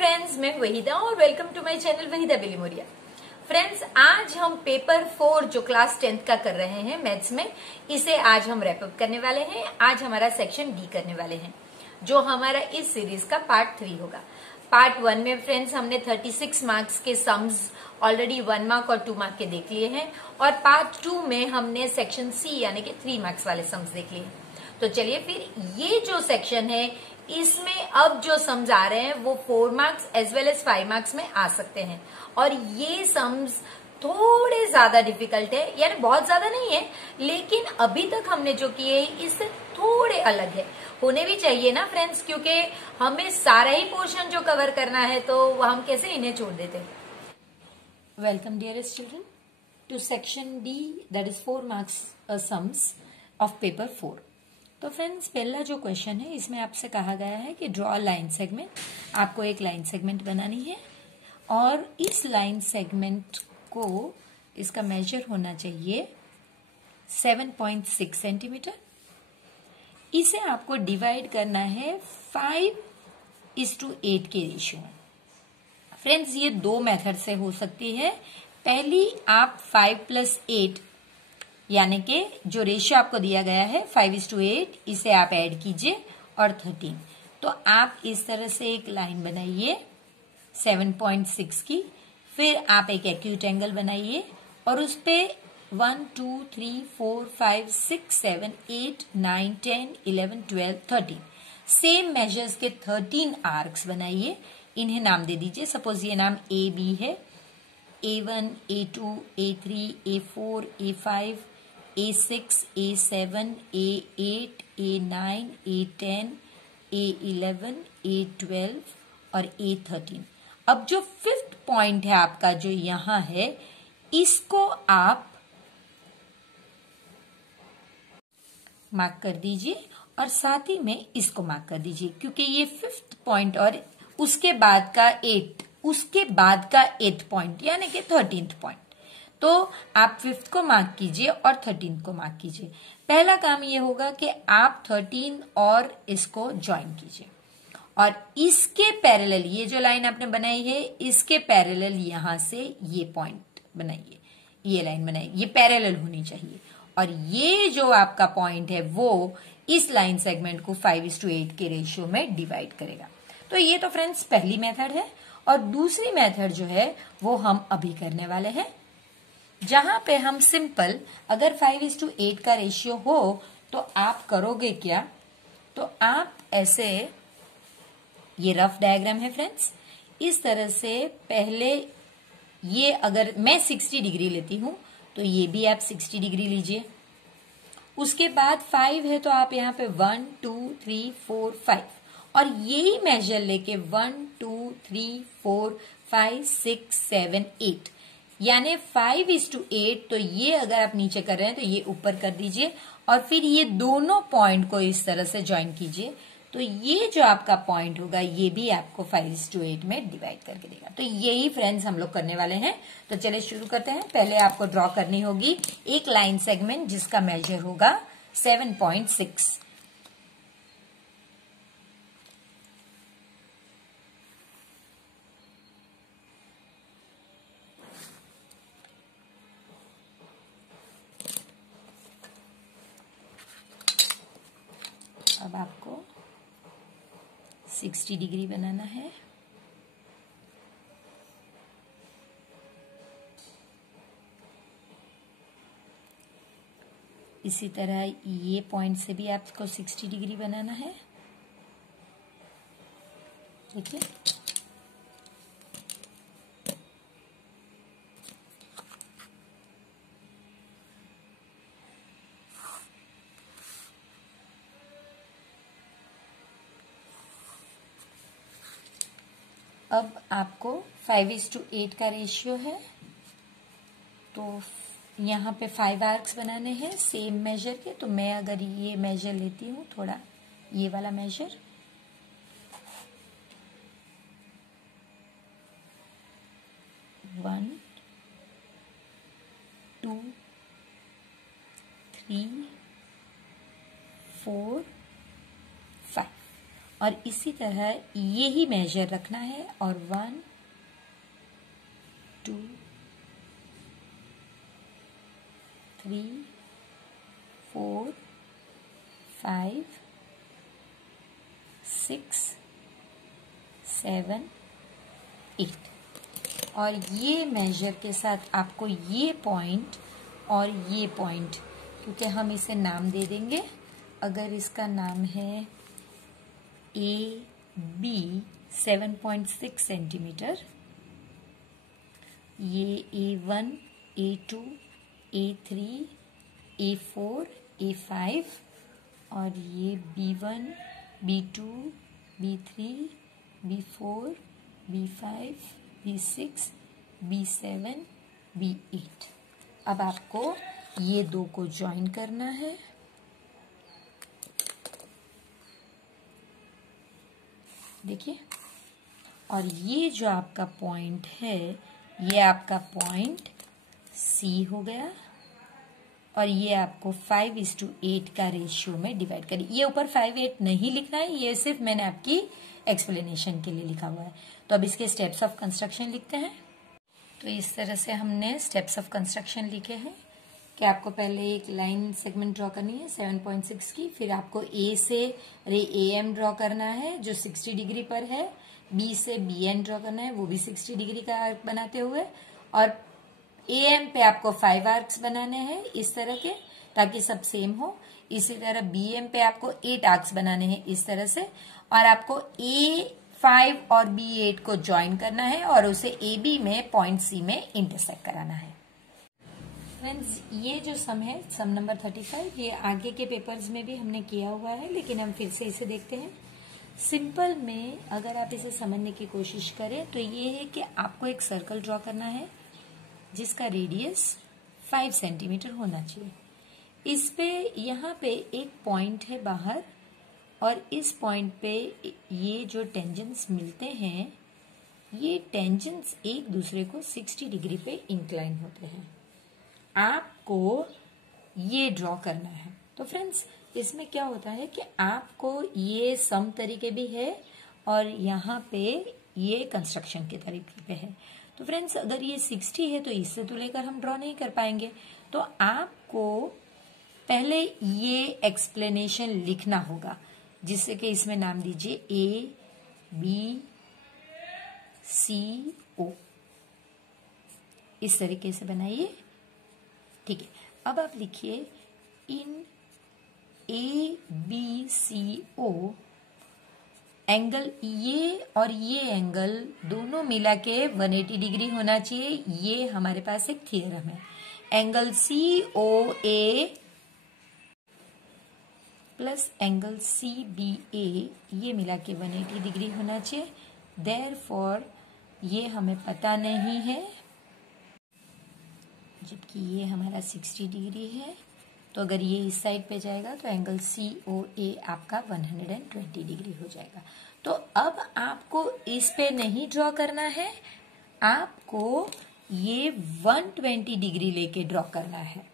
Friends, मैं वहीदा और welcome to my channel Waheeda Bilimoria. Friends, आज हम पेपर 4 जो क्लास 10th का कर रहे हैं मैथ्स में, इसे आज हम रैपअप करने वाले हैं। आज हमारा सेक्शन डी करने वाले हैं, जो हमारा इस सीरीज का पार्ट 3 होगा। पार्ट 1 में फ्रेंड्स हमने 36 मार्क्स के सम्स ऑलरेडी 1 मार्क और 2 मार्क के देख लिए हैं, और पार्ट 2 में हमने सेक्शन सी यानी कि 3 मार्क्स वाले सम्स देख लिए हैं। तो चलिए फिर ये जो सेक्शन है, इसमें अब जो सम्स आ रहे हैं वो 4 marks as well as 5 marks में आ सकते हैं, और ये सम्स थोड़े ज्यादा डिफिकल्ट है, यानी बहुत ज्यादा नहीं है, लेकिन अभी तक हमने जो किए इससे थोड़े अलग है। होने भी चाहिए ना फ्रेंड्स, क्योंकि हमें सारा ही पोर्शन जो कवर करना है, तो हम कैसे इन्हें छोड़ देते। Welcome dearest children to section D, that is 4 marks sums of paper 4। तो फ्रेंड्स, पहला जो क्वेश्चन है, इसमें आपसे कहा गया है कि ड्रॉ लाइन सेगमेंट। आपको एक लाइन सेगमेंट बनानी है, और इस लाइन सेगमेंट को इसका मेजर होना चाहिए 7.6 सेंटीमीटर। इसे आपको डिवाइड करना है 5:8 के रेशियो में। फ्रेंड्स, ये दो मेथड से हो सकती है। पहली, आप 5+8 यानी कि जो रेशियो आपको दिया गया है 5:8, इसे आप ऐड कीजिए और 13। तो आप इस तरह से एक लाइन बनाइए 7.6 की, फिर आप एक एक्यूट एंगल बनाइए और उस पे 1 2 3 4 5 6 7 8 9 10 11 12 13 सेम मेजर्स के 13 आर्क्स बनाइए। इन्हें नाम दे दीजिए। सपोज ये नाम A-B है, A1 A2 A3 A4 A5 A6 A7 A8 A9 A10 A11 A12 और A13। अब जो 5th पॉइंट है आपका, जो यहां है, इसको आप मार्क कर दीजिए, और साथ ही में इसको मार्क कर दीजिए, क्योंकि ये 5th पॉइंट और उसके बाद का 8th पॉइंट यानी कि 13th पॉइंट। तो आप 5th को मार्क कीजिए और 13th को मार्क कीजिए। पहला काम ये होगा कि आप 13 और इसको ज्वाइन कीजिए, और इसके पैरेलल ये जो लाइन आपने बनाई है, इसके पैरेलल यहां से ये पॉइंट बनाइए, ये लाइन बनाइए, ये पैरेलल होनी चाहिए। और ये जो आपका पॉइंट है वो इस लाइन सेगमेंट को 5:8 के रेशियो में डिवाइड करेगा। तो ये तो फ्रेंड्स पहली मेथड है, और दूसरी मेथड जो है वो हम अभी करने वाले हैं, जहां पे हम सिंपल, अगर 5:8 का रेशियो हो तो आप करोगे क्या, तो आप ऐसे, ये रफ डायग्राम है फ्रेंड्स, इस तरह से पहले ये, अगर मैं 60 डिग्री लेती हूं तो ये भी आप 60 डिग्री लीजिए। उसके बाद 5 है तो आप यहाँ पे 1 2 3 4 5, और यही मेजर लेके 1 2 3 4 5 6 7 8, यानी 5:8। तो ये अगर आप नीचे कर रहे हैं तो ये ऊपर कर दीजिए, और फिर ये दोनों पॉइंट को इस तरह से ज्वाइन कीजिए। तो ये जो आपका पॉइंट होगा, ये भी आपको 5:8 में डिवाइड करके देगा। तो यही फ्रेंड्स हम लोग करने वाले हैं। तो चलिए शुरू करते हैं। पहले आपको ड्रॉ करनी होगी एक लाइन सेगमेंट जिसका मेजर होगा 7.6। अब आपको 60 डिग्री बनाना है। इसी तरह ये पॉइंट से भी आपको 60 डिग्री बनाना है। देखिए, अब आपको 5:8 का रेशियो है, तो यहाँ पे 5 आर्क्स बनाने हैं सेम मेजर के। तो मैं अगर ये मेजर लेती हूँ, थोड़ा ये वाला मेजर, 1 2 3 4 5, और इसी तरह ये ही मेजर रखना है और 1 2 3 4 5 6 7 8 और ये मेजर के साथ आपको ये पॉइंट और ये पॉइंट, क्योंकि हम इसे नाम दे देंगे, अगर इसका नाम है AB 7.6 सेंटीमीटर, ये A1 A2 A3 A4 A5 और ये B1 B2 B3 B4 B5 B6 B7 B8। अब आपको ये दो को ज्वाइन करना है। देखिए, और ये जो आपका पॉइंट है ये आपका पॉइंट C हो गया और ये आपको 5:8 का रेशियो में डिवाइड करिए। ये ऊपर 5:8 नहीं लिखना है, ये सिर्फ मैंने आपकी एक्सप्लेनेशन के लिए लिखा हुआ है। तो अब इसके स्टेप्स ऑफ कंस्ट्रक्शन लिखते हैं। तो इस तरह से हमने स्टेप्स ऑफ कंस्ट्रक्शन लिखे हैं कि आपको पहले एक लाइन सेगमेंट ड्रॉ करनी है 7.6 की, फिर आपको A से रे AM ड्रॉ करना है जो 60 डिग्री पर है, B से BN ड्रॉ करना है वो भी 60 डिग्री का आर्क बनाते हुए, और AM पे आपको 5 आर्क्स बनाने हैं इस तरह के ताकि सब सेम हो। इसी तरह BM पे आपको 8 आर्क्स बनाने हैं इस तरह से, और आपको A5 और B8 को ज्वाइन करना है और उसे AB में पॉइंट C में इंटरसेक्ट कराना है। फ्रेंड्स, ये जो सम है, सम नंबर 35, ये आगे के पेपर्स में भी हमने किया हुआ है, लेकिन हम फिर से इसे देखते हैं। सिंपल में अगर आप इसे समझने की कोशिश करें तो ये है कि आपको एक सर्कल ड्रॉ करना है जिसका रेडियस 5 सेंटीमीटर होना चाहिए। इस पे यहाँ पे एक पॉइंट है बाहर, और इस पॉइंट पे ये जो टेंजेंट्स मिलते हैं ये टेंजेंट्स एक दूसरे को 60 डिग्री पे इंक्लाइन होते हैं। आपको ये ड्रॉ करना है। तो फ्रेंड्स, इसमें क्या होता है कि आपको ये सम तरीके भी है और यहाँ पे ये कंस्ट्रक्शन के तरीके पे है। तो फ्रेंड्स, अगर ये 60 है तो इससे तो लेकर हम ड्रॉ नहीं कर पाएंगे, तो आपको पहले ये एक्सप्लेनेशन लिखना होगा, जिससे कि इसमें नाम दीजिए ABCO। इस तरीके से बनाइए, ठीक है। अब आप लिखिए इन ABCO एंगल, ये और ये एंगल दोनों मिला के 180 डिग्री होना चाहिए। ये हमारे पास एक थियरम है। Angle COA plus angle CBA ये मिला के 180 डिग्री होना चाहिए। देयरफॉर ये हमें पता नहीं है, जबकि ये हमारा 60 डिग्री है, तो अगर ये इस साइड पे जाएगा तो एंगल COA आपका 120 डिग्री हो जाएगा। तो अब आपको इस पे नहीं ड्रॉ करना है, आपको ये 120 डिग्री लेके ड्रॉ करना है।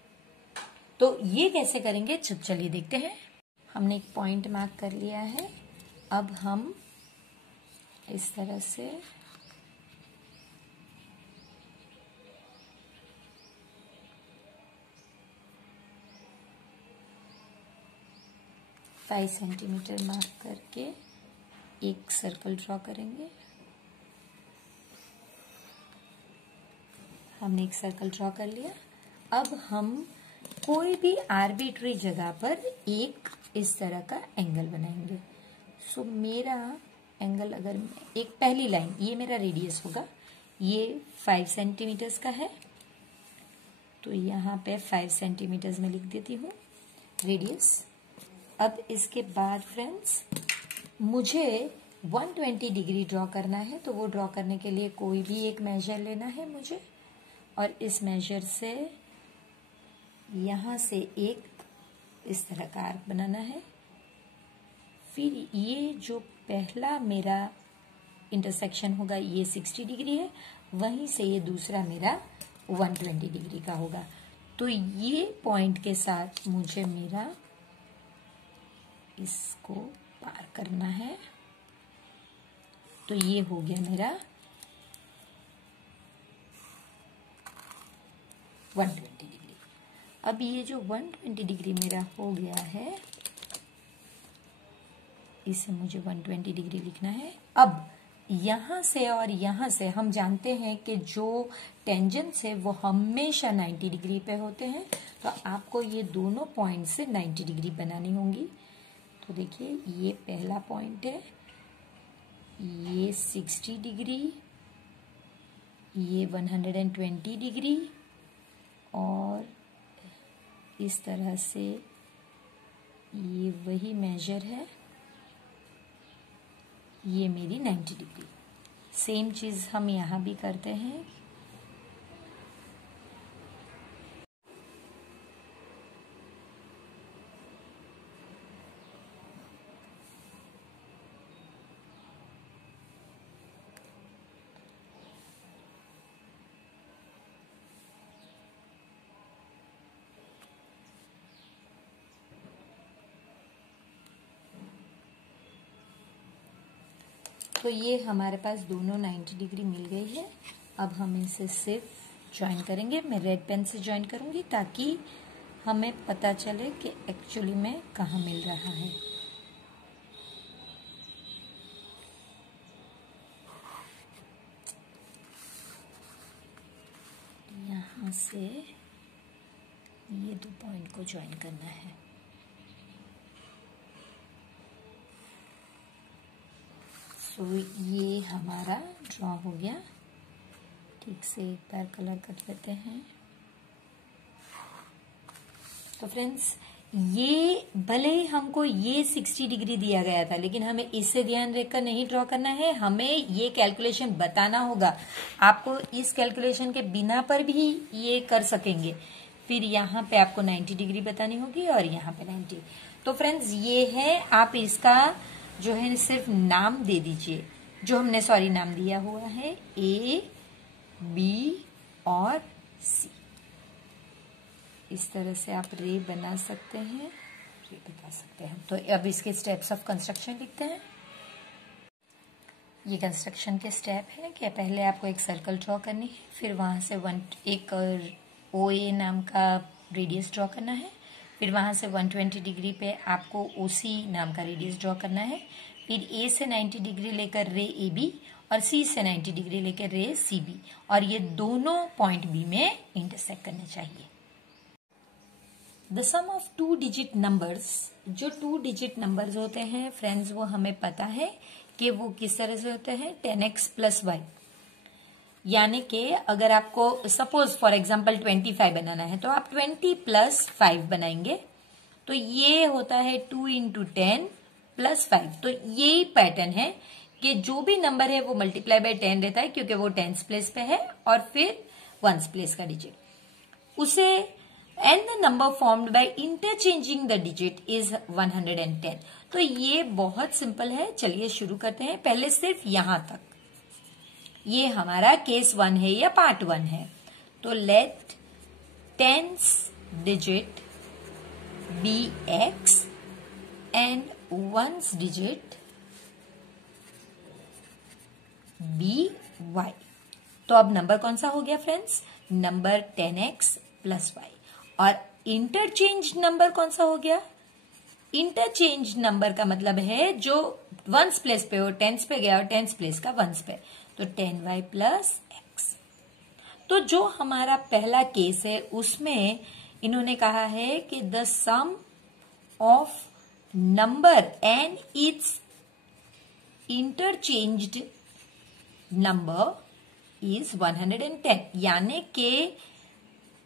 तो ये कैसे करेंगे, चलिए देखते हैं। हमने एक पॉइंट मार्क कर लिया है। अब हम इस तरह से फाइव सेंटीमीटर मार्क करके एक सर्कल ड्रॉ करेंगे। हमने एक सर्कल ड्रॉ कर लिया। अब हम कोई भी आर्बिट्री जगह पर एक इस तरह का एंगल बनाएंगे। सो मेरा एंगल, अगर एक पहली लाइन, ये मेरा रेडियस होगा, ये 5 सेंटीमीटर्स का है, तो यहाँ पे 5 सेंटीमीटर्स में लिख देती हूँ रेडियस। अब इसके बाद फ्रेंड्स, मुझे 120 डिग्री ड्रॉ करना है, तो वो ड्रॉ करने के लिए कोई भी एक मेजर लेना है मुझे, और इस मेजर से यहाँ से एक इस तरह का आर्क बनाना है। फिर ये जो पहला मेरा इंटरसेक्शन होगा ये 60 डिग्री है, वहीं से ये दूसरा मेरा 120 डिग्री का होगा। तो ये पॉइंट के साथ मुझे मेरा इसको पार करना है। तो ये हो गया मेरा 120 डिग्री। अब ये जो 120 डिग्री मेरा हो गया है, इसे मुझे 120 डिग्री लिखना है। अब यहां से और यहां से हम जानते हैं कि जो टेंजेंट्स है वो हमेशा 90 डिग्री पे होते हैं, तो आपको ये दोनों पॉइंट से 90 डिग्री बनानी होंगी। तो देखिए ये पहला पॉइंट है, ये 60 डिग्री, ये 120 डिग्री, और इस तरह से ये वही मेजर है, ये मेरी 90 डिग्री। सेम चीज हम यहां भी करते हैं। तो ये हमारे पास दोनों 90 डिग्री मिल गई है। अब हम इसे सिर्फ ज्वाइन करेंगे। मैं रेड पेन से ज्वाइन करूंगी ताकि हमें पता चले कि एक्चुअली में कहाँ मिल रहा है। यहाँ से ये दो पॉइंट को ज्वाइन करना है। तो ये हमारा ड्रॉ हो गया। ठीक से एक बार कलर कर लेते हैं। तो फ्रेंड्स, ये भले ही हमको ये 60 डिग्री दिया गया था, लेकिन हमें इससे ध्यान रखकर नहीं ड्रॉ करना है। हमें ये कैलकुलेशन बताना होगा। आपको इस कैलकुलेशन के बिना पर भी ये कर सकेंगे। फिर यहाँ पे आपको 90 डिग्री बतानी होगी और यहाँ पे 90। तो फ्रेंड्स, ये है, आप इसका जो है सिर्फ नाम दे दीजिए, जो हमने नाम दिया हुआ है A, B और C। इस तरह से आप रे बना सकते हैं, रे बता सकते हैं। तो अब इसके स्टेप्स ऑफ कंस्ट्रक्शन लिखते हैं। ये कंस्ट्रक्शन के स्टेप है कि पहले आपको एक सर्कल ड्रॉ करनी है, फिर वहां से एक OA नाम का रेडियस ड्रॉ करना है, फिर वहां से 120 डिग्री पे आपको OC नाम का रेडियस ड्रॉ करना है, फिर A से 90 डिग्री लेकर रे AB और C से 90 डिग्री लेकर रे CB, और ये दोनों पॉइंट B में इंटरसेक्ट करने चाहिए। The sum of 2 digit numbers, जो 2 डिजिट नंबर्स होते हैं फ्रेंड्स, वो हमें पता है कि वो किस तरह से होते हैं, 10x + y। यानी कि अगर आपको सपोज फॉर एग्जांपल 25 बनाना है तो आप 20 + 5 बनाएंगे, तो ये होता है 2 × 10 + 5। तो यही पैटर्न है कि जो भी नंबर है वो मल्टीप्लाई बाय 10 रहता है, क्योंकि वो 10th प्लेस पे है और फिर 1st प्लेस का डिजिट उसे, and the number formed by interchanging the digit is 110। तो ये बहुत सिंपल है। चलिए शुरू करते हैं। पहले सिर्फ यहां तक, ये हमारा केस 1 है या पार्ट 1 है। तो let 10th digit be x and 1st digit be y। तो अब नंबर कौन सा हो गया फ्रेंड्स, नंबर 10x + y। और इंटरचेंज नंबर कौन सा हो गया, इंटरचेंज नंबर का मतलब है जो 1st प्लेस पे हो 10th पे गया और 10th प्लेस का 1st पे, तो 10y + x। तो जो हमारा पहला केस है उसमें इन्होंने कहा है कि the sum of number and its interchanged number is 110, यानी कि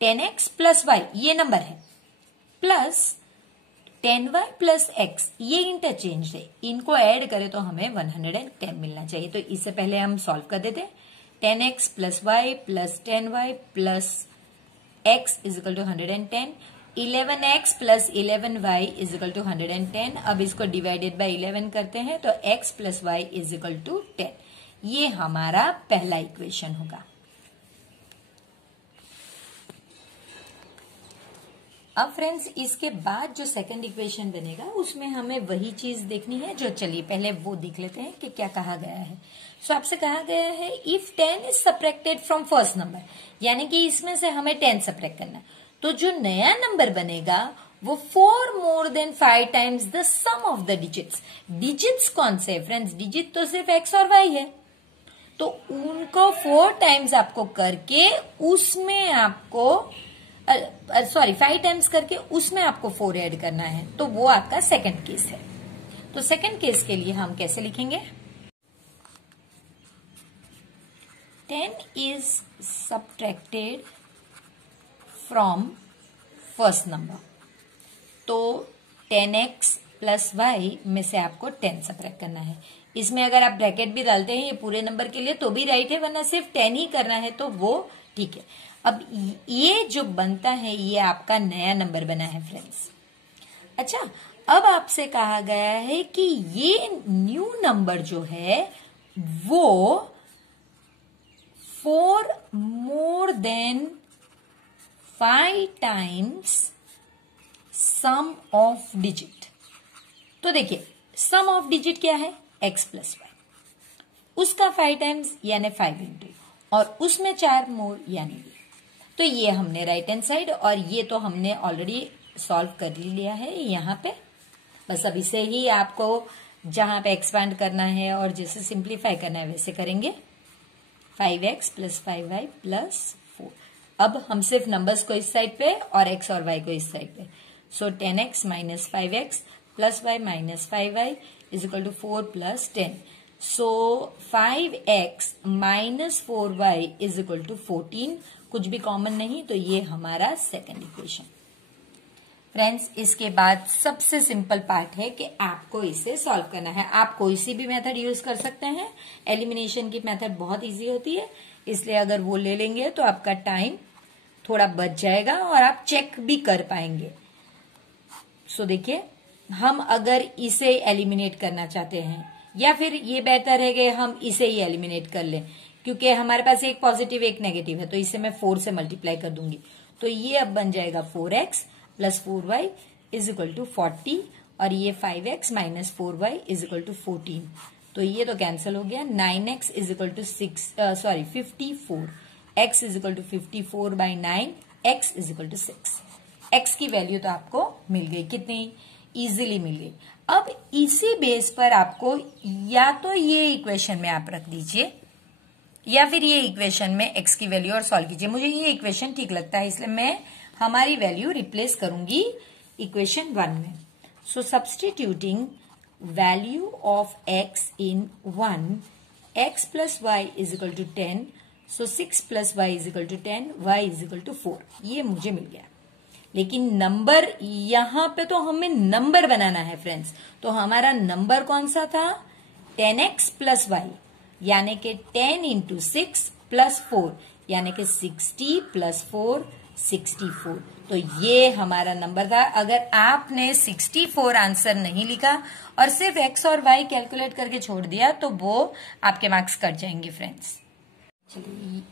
10x + y ये नंबर है, प्लस 10y + x ये इंटरचेंज है। इनको ऐड करें तो हमें 110 मिलना चाहिए। तो इससे पहले हम सॉल्व कर देते हैं। 10x + y + 10y + x = 110, 11x + 11y = 110। अब इसको डिवाइडेड बाय 11 करते हैं तो x + y = 10। ये हमारा पहला इक्वेशन होगा। अब फ्रेंड्स इसके बाद जो सेकंड इक्वेशन बनेगा उसमें हमें वही चीज देखनी है जो, चलिए पहले वो देख लेते हैं कि क्या कहा गया है। सो आपसे कहा गया है if 10 is subtracted from first number, यानी कि इसमें से हमें 10 सब्ट्रैक्ट करना है, तो जो नया नंबर बनेगा वो 4 more than 5 times the sum of the digits. Digits कौन से है फ्रेंड्स? डिजिट तो सिर्फ x और y है, तो उनको 4 टाइम्स आपको करके उसमें आपको 5 टाइम्स करके उसमें आपको 4 ऐड करना है, तो वो आपका सेकंड केस है। तो सेकंड केस के लिए हम कैसे लिखेंगे? 10 is subtracted from first number, तो 10x प्लस y में से आपको 10 सब्ट्रैक्ट करना है। इसमें अगर आप ब्रैकेट भी डालते हैं ये पूरे नंबर के लिए तो भी राइट है, वरना सिर्फ 10 ही करना है तो वो ठीक है। अब ये जो बनता है ये आपका नया नंबर बना है फ्रेंड्स। अच्छा, अब आपसे कहा गया है कि ये न्यू नंबर जो है वो 4 more than 5 times sum of digit. तो देखिए सम ऑफ डिजिट क्या है? x प्लस वाई, उसका 5 टाइम्स यानी 5 इंटू, और उसमें 4 मोर यानी ये। तो ये हमने राइट हैंड साइड, और ये तो हमने ऑलरेडी सॉल्व कर लिया है यहाँ पे। बस अब इसे ही आपको जहां पे एक्सपांड करना है और जैसे सिंप्लीफाई करना है वैसे करेंगे। 5x plus 5y plus 4। अब हम सिर्फ नंबर्स को इस साइड पे और x और y को इस साइड पे। So 10x minus 5x plus y minus 5y is equal to 4 plus 10। So 5x minus 4y is equal to 14। कुछ भी कॉमन नहीं, तो ये हमारा सेकंड इक्वेशन। फ्रेंड्स इसके बाद सबसे सिंपल पार्ट है कि आपको इसे सॉल्व करना है। आप कोई सी भी मेथड यूज कर सकते हैं, एलिमिनेशन की मेथड बहुत इजी होती है, इसलिए अगर वो ले लेंगे तो आपका टाइम थोड़ा बच जाएगा और आप चेक भी कर पाएंगे। सो देखिए, हम अगर इसे एलिमिनेट करना चाहते हैं, या फिर ये बेहतर है कि हम इसे ही एलिमिनेट कर लें, क्योंकि हमारे पास एक पॉजिटिव एक नेगेटिव है, तो इसे मैं 4 से मल्टीप्लाई कर दूंगी। तो ये अब बन जाएगा 4x plus 4y is equal to 40, और ये 5x minus 4y is equal to 14। तो ये तो कैंसिल हो गया। 9x is equal to 54, x is equal to 54 by 9, x is equal to 6। x की वैल्यू तो आपको मिल गई, कितनी इजीली मिल गई। अब इसी बेस पर आपको या तो ये इक्वेशन में आप रख दीजिए, या फिर ये इक्वेशन में x की वैल्यू और सॉल्व कीजिए। मुझे ये इक्वेशन ठीक लगता है, इसलिए मैं हमारी वैल्यू रिप्लेस करूंगी इक्वेशन 1 में। So substituting value of x in 1, x plus y is equal to 10, so 6 plus y is equal to 10, y is equal to 4। ये मुझे मिल गया। लेकिन नंबर यहां पे तो हमें नंबर बनाना है फ्रेंड्स, तो हमारा नंबर कौन सा था? 10x प्लस वाई, यानी कि 10 इंटू 6 प्लस 4, यानी कि 60 प्लस 4 64। तो ये हमारा नंबर था। अगर आपने 64 आंसर नहीं लिखा और सिर्फ x और y कैलकुलेट करके छोड़ दिया तो वो आपके मार्क्स कट जाएंगे फ्रेंड्स। चलिए,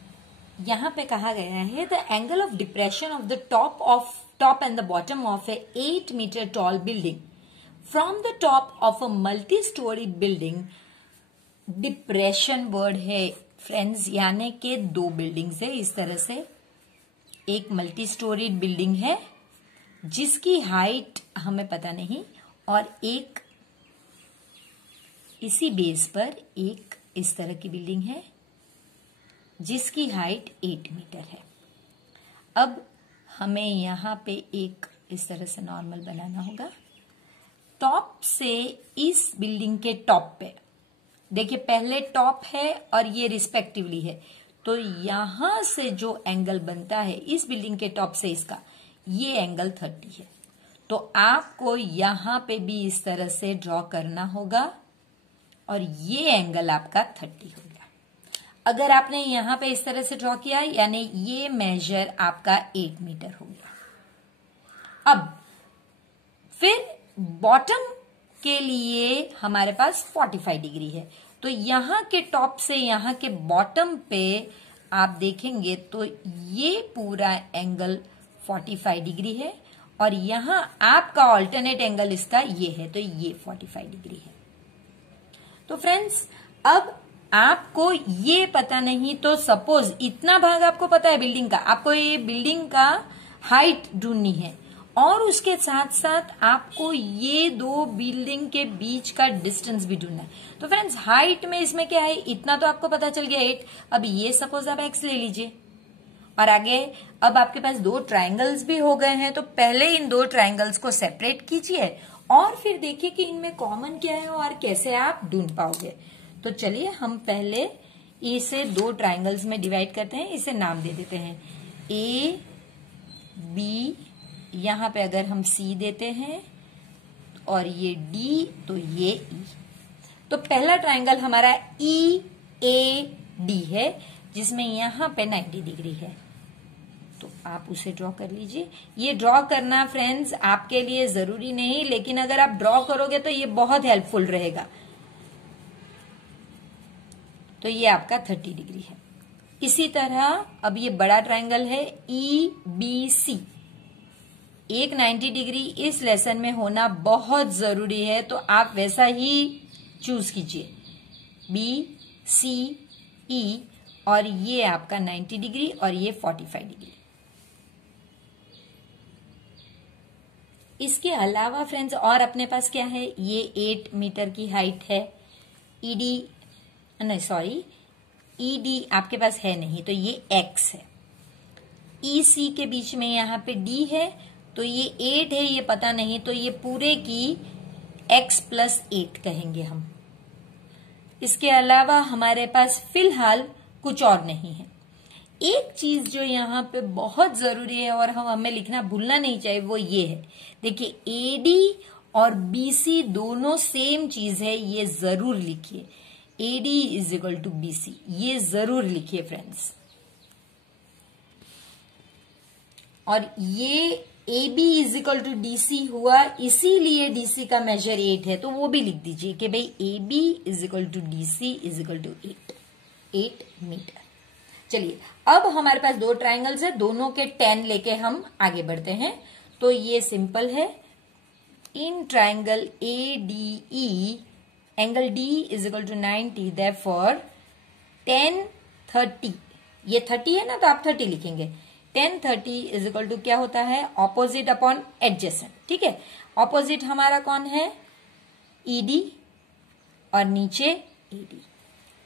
यहाँ पे कहा गया है the angle of depression of the top and the bottom of a 8 meter tall building from the top of a multi-story building। Depression word है फ्रेंड्स, यानी कि 2 बिल्डिंग्स है इस तरह से। एक मल्टी स्टोरी बिल्डिंग है जिसकी हाइट हमें पता नहीं, और एक इसी बेस पर एक इस तरह की बिल्डिंग है जिसकी हाइट 8 मीटर है। अब हमें यहाँ पे एक इस तरह से नॉर्मल बनाना होगा। टॉप से इस बिल्डिंग के टॉप पे देखिए, पहले टॉप है और ये रिस्पेक्टिवली है, तो यहां से जो एंगल बनता है इस बिल्डिंग के टॉप से इसका, ये एंगल 30 है। तो आपको यहां पे भी इस तरह से ड्रॉ करना होगा और ये एंगल आपका 30 हो गया। अगर आपने यहां पे इस तरह से ड्रॉ किया, यानी ये मेजर आपका 8 मीटर हो गया। अब फिर बॉटम के लिए हमारे पास 45 डिग्री है, तो यहां के टॉप से यहां के बॉटम पे आप देखेंगे तो ये पूरा एंगल 45 डिग्री है, और यहाँ आपका ऑल्टरनेट एंगल इसका ये है, तो ये 45 डिग्री है। तो फ्रेंड्स, अब आपको ये पता नहीं, तो सपोज इतना भाग आपको पता है बिल्डिंग का, आपको ये बिल्डिंग का हाइट ढूंढनी है और उसके साथ साथ आपको ये दो बिल्डिंग के बीच का डिस्टेंस भी ढूंढना है। तो फ्रेंड्स, हाइट में इसमें क्या है, इतना तो आपको पता चल गया 8। अब ये सपोज आप x ले लीजिए और आगे अब आपके पास दो ट्रायंगल्स भी हो गए हैं, तो पहले इन दो ट्रायंगल्स को सेपरेट कीजिए और फिर देखिए कि इनमें कॉमन क्या है और कैसे आप ढूंढ पाओगे। तो चलिए हम पहले इसे दो ट्रायंगल्स में डिवाइड करते हैं, इसे नाम दे देते हैं ए बी, यहां पे अगर हम सी देते हैं और ये डी तो ये ई। तो पहला ट्रायंगल हमारा ई ए डी है जिसमें यहां पे 90 डिग्री है, तो आप उसे ड्रॉ कर लीजिए। ये ड्रॉ करना फ्रेंड्स आपके लिए जरूरी नहीं, लेकिन अगर आप ड्रॉ करोगे तो ये बहुत हेल्पफुल रहेगा। तो ये आपका 30 डिग्री है। इसी तरह अब ये बड़ा ट्रायंगल है ई बी सी, एक 90 डिग्री इस लेसन में होना बहुत जरूरी है, तो आप वैसा ही चूज कीजिए बी सी ई, और ये आपका 90 डिग्री और ये 45 डिग्री। इसके अलावा फ्रेंड्स और अपने पास क्या है, ये 8 मीटर की हाइट है, ईडी नहीं सॉरी ईडी आपके पास है नहीं, तो ये x है। ई सी के बीच में यहाँ पे d है, तो ये 8 है, ये पता नहीं, तो ये पूरे की x + 8 कहेंगे हम। इसके अलावा हमारे पास फिलहाल कुछ और नहीं है। एक चीज जो यहाँ पे बहुत जरूरी है और हमें लिखना भूलना नहीं चाहिए वो ये है, देखिए एडी और बीसी दोनों सेम चीज है, ये जरूर लिखिए। एडी = BC, ये जरूर लिखिए फ्रेंड्स। और ये AB = DC हुआ, इसीलिए DC का मेजर 8 है, तो वो भी लिख दीजिए कि भाई AB = DC = 8 मीटर। चलिए अब हमारे पास दो ट्रायंगल्स है, दोनों के 10 लेके हम आगे बढ़ते हैं। तो ये सिंपल है, in triangle ADE angle D = 90, therefore 10 30, ये 30 है ना, तो आप 30 लिखेंगे। 10 30 = क्या होता है, ऑपोजिट अपॉन एडजेसेंट। ठीक है, ऑपोजिट हमारा कौन है, ED और नीचे AD।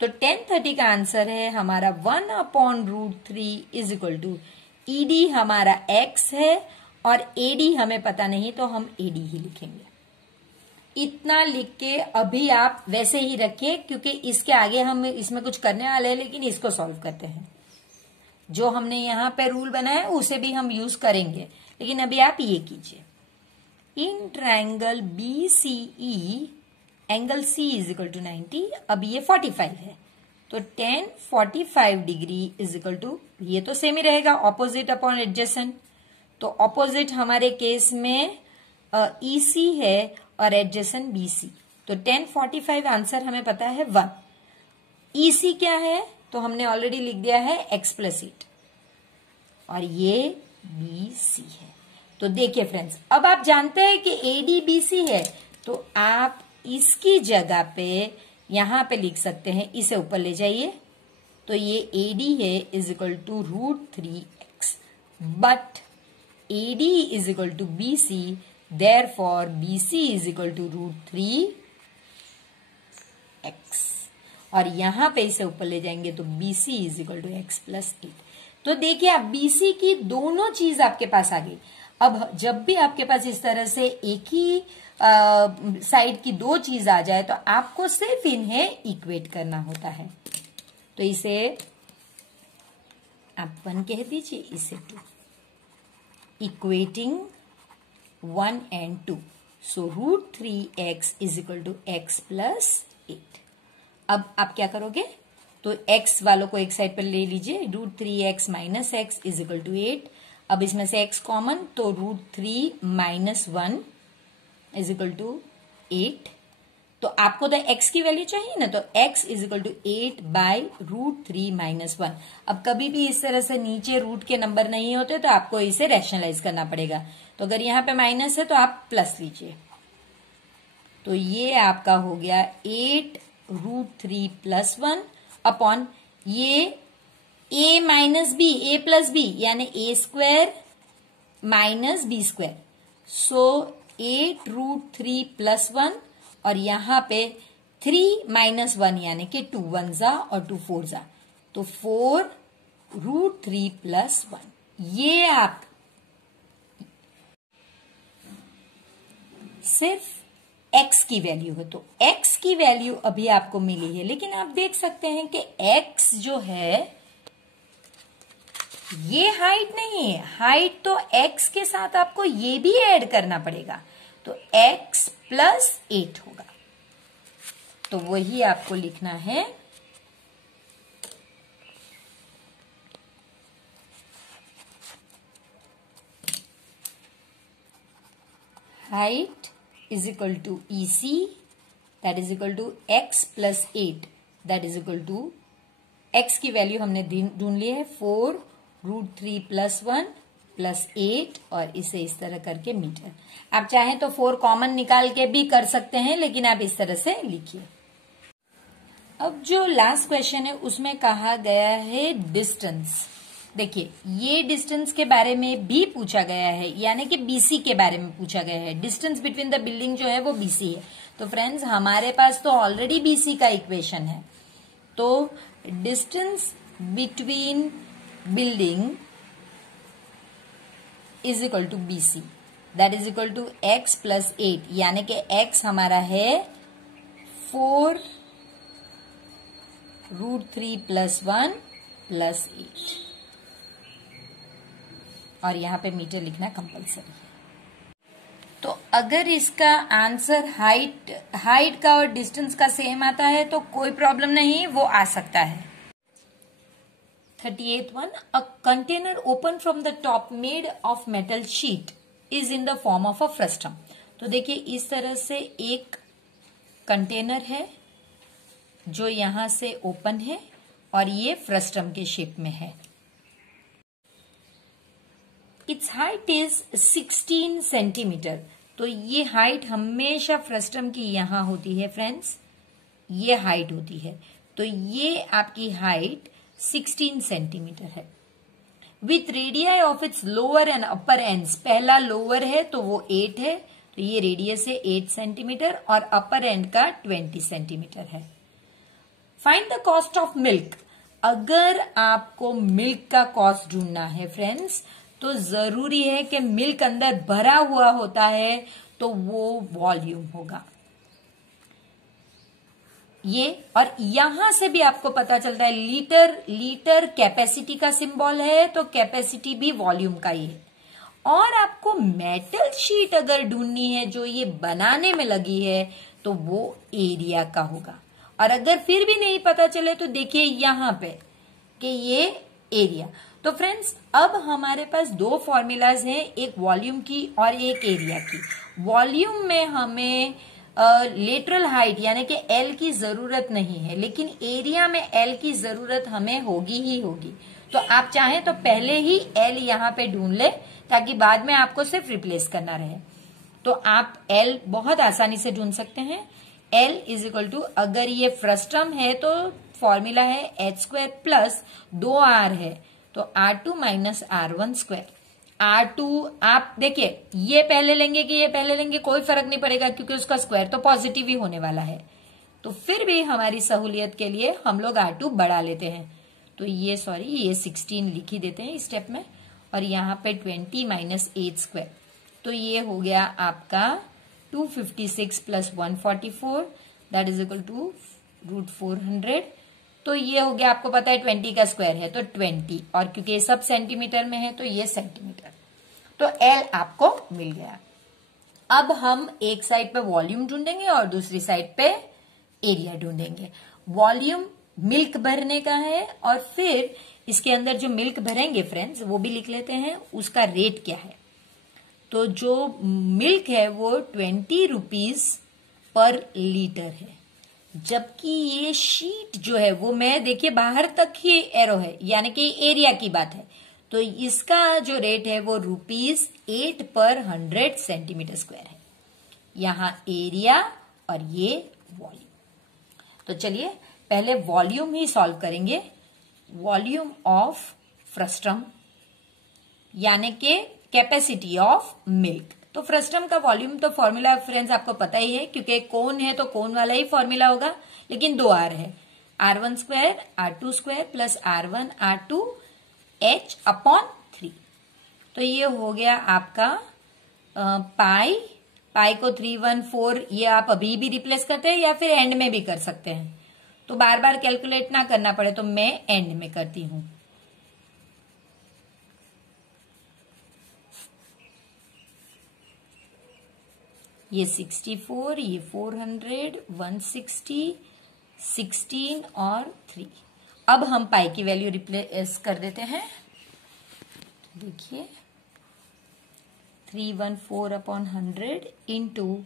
तो 10 30 का आंसर है हमारा 1/√3 = ED हमारा x है और AD हमें पता नहीं, तो हम AD ही लिखेंगे। इतना लिख के अभी आप वैसे ही रखिए, क्योंकि इसके आगे हम इसमें कुछ करने वाले हैं, लेकिन इसको सॉल्व करते हैं। जो हमने यहाँ पे रूल बनाया उसे भी हम यूज करेंगे, लेकिन अभी आप ये कीजिए। In triangle BCE angle C = 90, अब ये 45 है, तो 10 45 डिग्री = ये तो सेम ही रहेगा, ऑपोजिट अपॉन एडजेसेंट। तो ऑपोजिट हमारे केस में EC है और एडजेसेंट BC, तो 10 45 आंसर हमें पता है 1। EC क्या है, तो हमने ऑलरेडी लिख दिया है x + 8, और ये BC है। तो देखिए फ्रेंड्स, अब आप जानते हैं कि AD BC है, तो आप इसकी जगह पे यहां पे लिख सकते हैं, इसे ऊपर ले जाइए, तो ये AD है = √3x, but AD = BC, therefore BC = √3x, और यहां पे इसे ऊपर ले जाएंगे तो BC = x + 8। तो देखिए आप BC की दोनों चीज आपके पास आ गई। अब जब भी आपके पास इस तरह से एक ही साइड की दो चीज आ जाए, तो आपको सिर्फ इन्हें इक्वेट करना होता है। तो इसे आप 1 कह दीजिए, इसे 2, equating 1 and 2, so √3x = x + 8। अब आप क्या करोगे, तो x वालों को एक साइड पर ले लीजिए, √3x - x = 8। अब इसमें से x कॉमन, तो √3 - 1 = 8, तो आपको तो x की वैल्यू चाहिए ना, तो x इज इक्वल टू 8/√3-1। अब कभी भी इस तरह से नीचे रूट के नंबर नहीं होते तो आपको इसे रैशनलाइज करना पड़ेगा। तो अगर यहाँ पे माइनस है तो आप प्लस लीजिए, तो ये आपका हो गया 8√3+1 अपॉन ये a minus b, a plus b यानी a² माइनस b²। सो 8√3+1 और यहाँ पे 3 - 1 यानी कि 2 1 जा और 2 4 जा, तो 4√3+1। ये आप सिर्फ x की वैल्यू है, तो x की वैल्यू अभी आपको मिली है, लेकिन आप देख सकते हैं कि x जो है ये हाइट नहीं है, हाइट तो x के साथ आपको ये भी ऐड करना पड़ेगा, तो x + 8 होगा। तो वही आपको लिखना है height is equal to EC that is equal to x + 8 that is equal to x की वैल्यू हमने ढूंढ ली है 4√3+1 + 8 और इसे इस तरह करके मीटर। आप चाहें तो 4 कॉमन निकाल के भी कर सकते हैं, लेकिन आप इस तरह से लिखिए। अब जो लास्ट क्वेश्चन है उसमें कहा गया है डिस्टेंस। देखिए ये डिस्टेंस के बारे में भी पूछा गया है, यानी कि BC के बारे में पूछा गया है। डिस्टेंस बिटवीन द बिल्डिंग जो है वो BC है। तो फ्रेंड्स हमारे पास तो ऑलरेडी BC का इक्वेशन है, तो distance between building is equal to BC that is equal to x + 8 यानी कि x हमारा है 4√3+1 + 8 और यहां पे मीटर लिखना कंपलसरी है। तो अगर इसका आंसर हाइट का और डिस्टेंस का सेम आता है तो कोई प्रॉब्लम नहीं, वो आ सकता है। 38th one, a container open from the top made of metal sheet is in the form of a frustum। तो देखिए इस तरह से एक कंटेनर है जो यहां से ओपन है और ये फ्रस्टम के शेप में है। It's height is 16 centimetre. तो ये हाइट हमेशा फ्रस्टम की यहां होती है फ्रेंड्स, ये हाइट होती है, तो ये आपकी हाइट 16 सेंटीमीटर है। With radii of its lower and upper ends, पहला लोअर है तो वो 8 है, तो ये रेडियस है 8 सेंटीमीटर और अपर एंड का 20 सेंटीमीटर है। Find the cost of milk. अगर आपको मिल्क का कॉस्ट ढूंढना है फ्रेंड्स, तो जरूरी है कि मिल्क अंदर भरा हुआ होता है तो वो वॉल्यूम होगा ये, और यहां से भी आपको पता चलता है लीटर कैपेसिटी का सिंबल है, तो कैपेसिटी भी वॉल्यूम का ही है। और आपको मेटल शीट अगर ढूंढनी है जो ये बनाने में लगी है तो वो एरिया का होगा। और अगर फिर भी नहीं पता चले तो देखिए यहां पे कि ये एरिया। तो फ्रेंड्स अब हमारे पास दो फॉर्मूलाज हैं, एक वॉल्यूम की और एक एरिया की। वॉल्यूम में हमें लेटरल हाइट यानी कि L की जरूरत नहीं है, लेकिन एरिया में L की जरूरत हमें होगी ही होगी। तो आप चाहें तो पहले ही L यहाँ पे ढूंढ ले ताकि बाद में आपको सिर्फ रिप्लेस करना रहे। तो आप L बहुत आसानी से ढूंढ सकते हैं। L इज इक्वल टू, अगर ये फ्रस्टम है तो फॉर्मूला है h² प्लस 2r है तो r2 माइनस r1²। R2 आप देखिए ये पहले लेंगे कि ये पहले लेंगे कोई फर्क नहीं पड़ेगा क्योंकि उसका स्क्वायर तो पॉजिटिव ही होने वाला है। तो फिर भी हमारी सहूलियत के लिए हम लोग R2 बढ़ा लेते हैं, तो ये 16 लिख ही देते हैं इस स्टेप में, और यहाँ पे 20 माइनस 8², तो ये हो गया आपका 256 plus 144 that is equal to √400। तो ये हो गया, आपको पता है 20 का स्क्वायर है तो 20, और क्योंकि ये सब सेंटीमीटर में है तो ये सेंटीमीटर, तो L आपको मिल गया। अब हम एक साइड पे वॉल्यूम ढूंढेंगे और दूसरी साइड पे एरिया ढूंढेंगे। वॉल्यूम मिल्क भरने का है और फिर इसके अंदर जो मिल्क भरेंगे फ्रेंड्स वो भी लिख लेते हैं, उसका रेट क्या है। तो जो मिल्क है वो 20 रुपीज पर लीटर है, जबकि ये शीट जो है वो मैं देखिए बाहर तक ही एरो है, यानी कि एरिया की बात है, तो इसका जो रेट है वो ₹8 पर 100 सेंटीमीटर स्क्वायर है। यहां एरिया और ये वॉल्यूम। तो चलिए पहले वॉल्यूम ही सॉल्व करेंगे। वॉल्यूम ऑफ फ्रस्ट्रम यानी कि कैपेसिटी ऑफ मिल्क। तो फ्रस्ट्रम का वॉल्यूम तो फॉर्मूला फ्रेंड्स आपको पता ही है, क्योंकि कोन है तो कोन वाला ही फॉर्मूला होगा, लेकिन 2 R है, R1 square R2 square plus R1 R2 H upon 3। तो ये हो गया आपका पाई को 314, ये आप अभी भी रिप्लेस करते हैं या फिर एंड में भी कर सकते हैं, तो बार बार कैलकुलेट ना करना पड़े तो मैं एंड में करती हूं। ये 64, ये 400, 160, 16 और 3। अब हम पाई की वैल्यू रिप्लेस कर देते हैं। देखिए 314 अपॉन 100 इंटू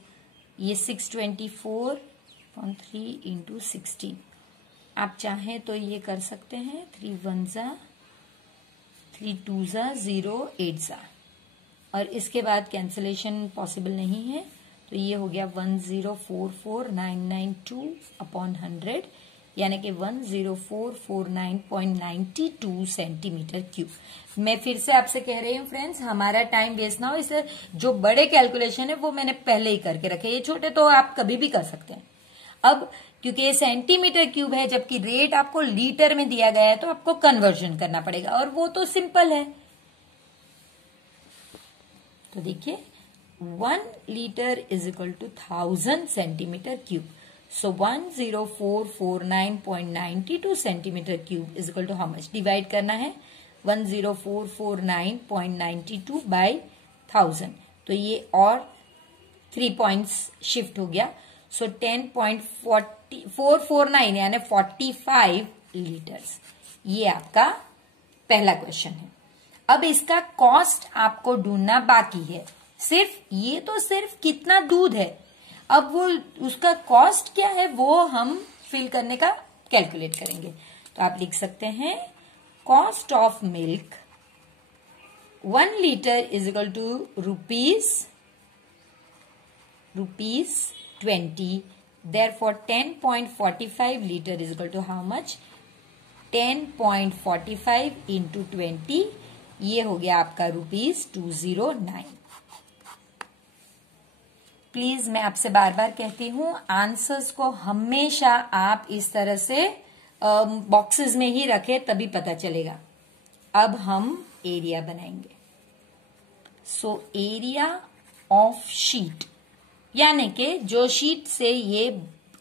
ये 624/3 इंटू 16। आप चाहें तो ये कर सकते हैं 3 1 जा 3 2 जा 0 8 जा, और इसके बाद कैंसिलेशन पॉसिबल नहीं है, तो ये हो गया 1044992 अपॉन 100, यानी कि 10449.92 सेंटीमीटर क्यूब। मैं फिर से आपसे कह रही हूँ फ्रेंड्स, हमारा टाइम वेस्ट ना हो, इससे जो बड़े कैलकुलेशन है वो मैंने पहले ही करके रखे, ये छोटे तो आप कभी भी कर सकते हैं। अब क्योंकि ये सेंटीमीटर क्यूब है, जबकि रेट आपको लीटर में दिया गया है, तो आपको कन्वर्जन करना पड़ेगा, और वो तो सिंपल है। तो देखिए 1 liter is equal to 1000 centimeter cube. So 10449.92 centimeter cube is equal to how much? Divide करना है 10449.92 by 1000. तो ये और 3 points shift हो गया. So 10.449 यानी 45 liters. ये आपका पहला क्वेश्चन है। अब इसका कॉस्ट आपको ढूंढना बाकी है। सिर्फ कितना दूध है, अब वो उसका कॉस्ट क्या है वो हम फिल करने का कैलकुलेट करेंगे। तो आप लिख सकते हैं cost of milk 1 liter is equal to ₹20। Therefore 10.45 liter is equal to how much? 10.45 into 20, ये हो गया आपका ₹209। प्लीज मैं आपसे बार बार कहती हूं, आंसर्स को हमेशा आप इस तरह से बॉक्सेस में ही रखें, तभी पता चलेगा। अब हम एरिया बनाएंगे। सो एरिया ऑफ शीट, यानी कि जो शीट से ये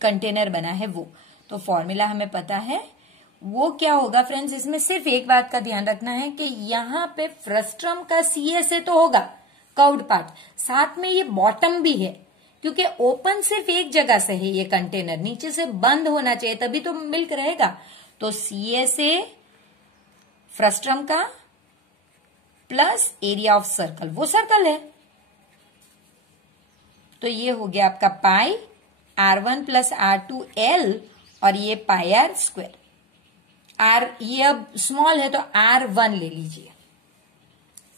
कंटेनर बना है वो, तो फॉर्मूला हमें पता है वो क्या होगा फ्रेंड्स। इसमें सिर्फ एक बात का ध्यान रखना है कि यहां पे फ्रस्ट्रम का CSA तो होगा, कर्व्ड पार्ट, साथ में ये बॉटम भी है, क्योंकि ओपन सिर्फ एक जगह से है, ये कंटेनर नीचे से बंद होना चाहिए तभी तो मिल्क रहेगा। तो CSA फ्रस्ट्रम का प्लस एरिया ऑफ सर्कल, वो सर्कल है, तो ये हो गया आपका पाई R1 प्लस R2L, और ये पाई R स्क्वायर। R ये अब स्मॉल है तो R1 ले लीजिए।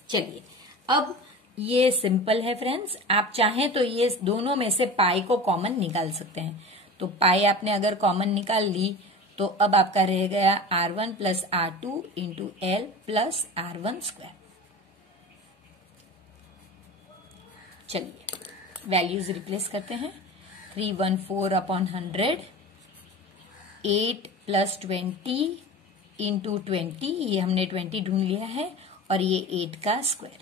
चलिए अब ये सिंपल है फ्रेंड्स, आप चाहें तो ये दोनों में से पाई को कॉमन निकाल सकते हैं। तो पाई आपने अगर कॉमन निकाल ली तो अब आपका रह गया R1 plus R2 into L plus R1 square. चलिए वैल्यूज रिप्लेस करते हैं। 314 अपॉन 100, 8 प्लस 20 इंटू 20, ये हमने 20 ढूंढ लिया है, और ये 8 का स्क्वायर।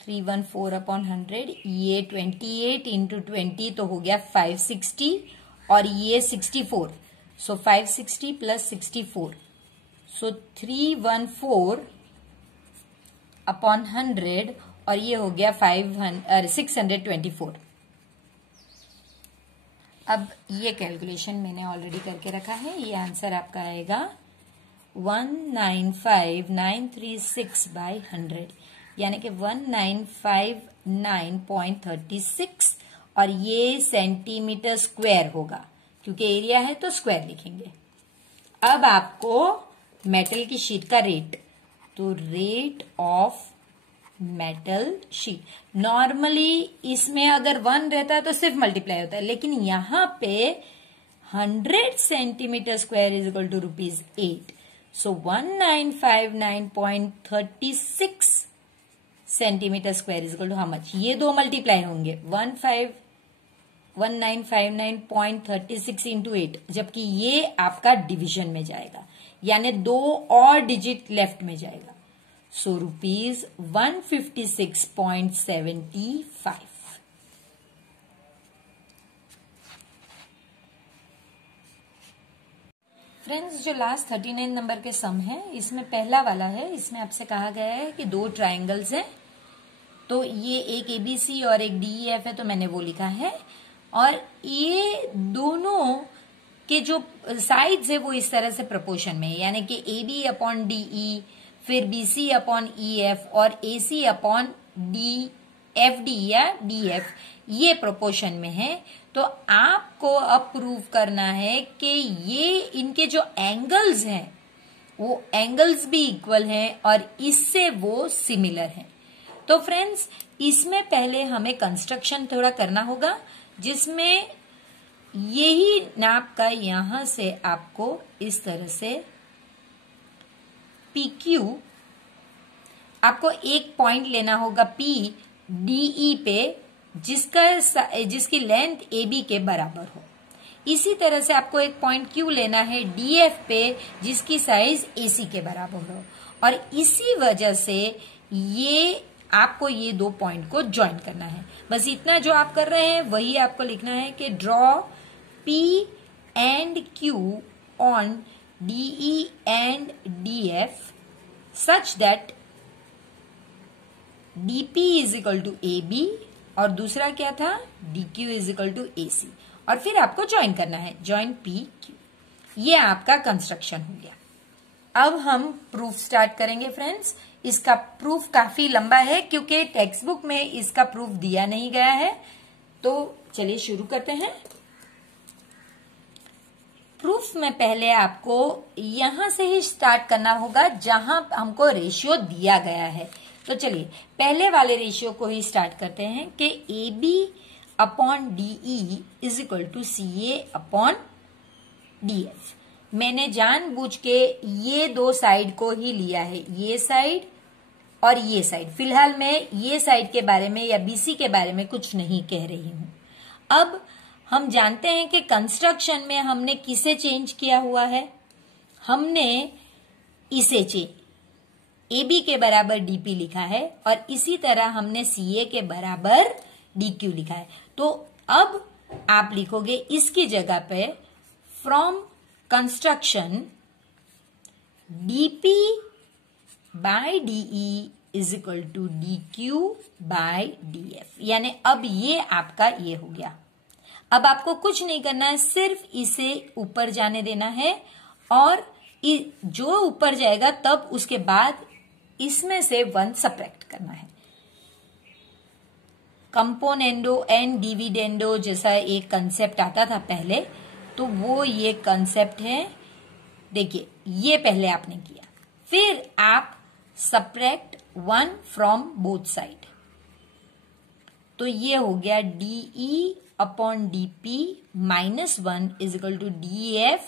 314 अपॉन 100, ये 28 इंटू 20 तो हो गया 560, और ये 64, सो 560 प्लस 64, सो 314 अपॉन 100, और ये हो गया 624। अब ये कैलकुलेशन मैंने ऑलरेडी करके रखा है, ये आंसर आपका आएगा 195,936 बाई 100, यानी कि 1959.36, और ये सेंटीमीटर स्क्वायर होगा, क्योंकि एरिया है तो स्क्वायर लिखेंगे। अब आपको मेटल की शीट का रेट, तो rate of metal sheet, normally इसमें अगर 1 रहता है तो सिर्फ मल्टीप्लाई होता है, लेकिन यहां पे 100 centimetre square is equal to ₹8। So 1959.36 centimetre square is equal to how much? ये दो मल्टीप्लाई होंगे, 1959.36 इंटू 8, जबकि ये आपका डिवीजन में जाएगा, यानी 2 और डिजिट लेफ्ट में जाएगा। सो ₹156.75। फ्रेंड्स, जो लास्ट 39 नंबर के सम है, इसमें पहला वाला है, इसमें आपसे कहा गया है कि 2 ट्राइंगल्स हैं, तो ये एक ABC और एक DEF है, तो मैंने वो लिखा है, और ये दोनों के जो साइड्स है वो इस तरह से प्रोपोर्शन में है, यानी कि AB/DE, फिर BC अपॉन EF और AC अपॉन DFD या DF, ये प्रोपोर्शन में है। तो आपको अब प्रूव करना है कि ये इनके जो एंगल्स हैं वो एंगल्स भी इक्वल हैं और इससे वो सिमिलर हैं। तो फ्रेंड्स, इसमें पहले हमें कंस्ट्रक्शन थोड़ा करना होगा, जिसमें यही नाप का यहां से आपको इस तरह से PQ, आपको एक पॉइंट लेना होगा PDE पे, जिसकी लेंथ AB के बराबर हो। इसी तरह से आपको एक पॉइंट Q लेना है DF पे, जिसकी साइज AC के बराबर हो, और इसी वजह से ये आपको ये 2 पॉइंट को ज्वाइन करना है। बस इतना जो आप कर रहे हैं वही आपको लिखना है कि draw P and Q on DE and DF such that DP is equal to AB, और दूसरा क्या था, DQ is equal to AC, और फिर आपको ज्वाइन करना है, ज्वाइन PQ। ये आपका कंस्ट्रक्शन हो गया। अब हम प्रूफ स्टार्ट करेंगे फ्रेंड्स। इसका प्रूफ काफी लंबा है, क्योंकि टेक्स्ट बुक में इसका प्रूफ दिया नहीं गया है। तो चलिए शुरू करते हैं। प्रूफ में पहले आपको यहां से ही स्टार्ट करना होगा जहां हमको रेशियो दिया गया है। तो चलिए पहले वाले रेशियो को ही स्टार्ट करते हैं कि AB/DE is equal to CA upon DF। मैंने जानबूझ के ये 2 साइड को ही लिया है, ये साइड और ये साइड। फिलहाल मैं ये साइड के बारे में या BC के बारे में कुछ नहीं कह रही हूं। अब हम जानते हैं कि कंस्ट्रक्शन में हमने किसे चेंज किया हुआ है, हमने इसे AB के बराबर DP लिखा है, और इसी तरह हमने CA के बराबर DQ लिखा है। तो अब आप लिखोगे इसकी जगह पे from construction DP by DE is equal to DQ by DF, यानी अब ये आपका ये हो गया। अब आपको कुछ नहीं करना है, सिर्फ इसे ऊपर जाने देना है, और जो ऊपर जाएगा तब उसके बाद इसमें से 1 सब्ट्रैक्ट करना है। कंपोनेंडो एंड डिविडेंडो जैसा एक कंसेप्ट आता था पहले, तो वो ये कंसेप्ट है। देखिए ये पहले आपने किया, फिर आप सब्ट्रैक्ट 1 फ्रॉम बोथ साइड, तो ये हो गया DE upon DP minus 1 is equal to DF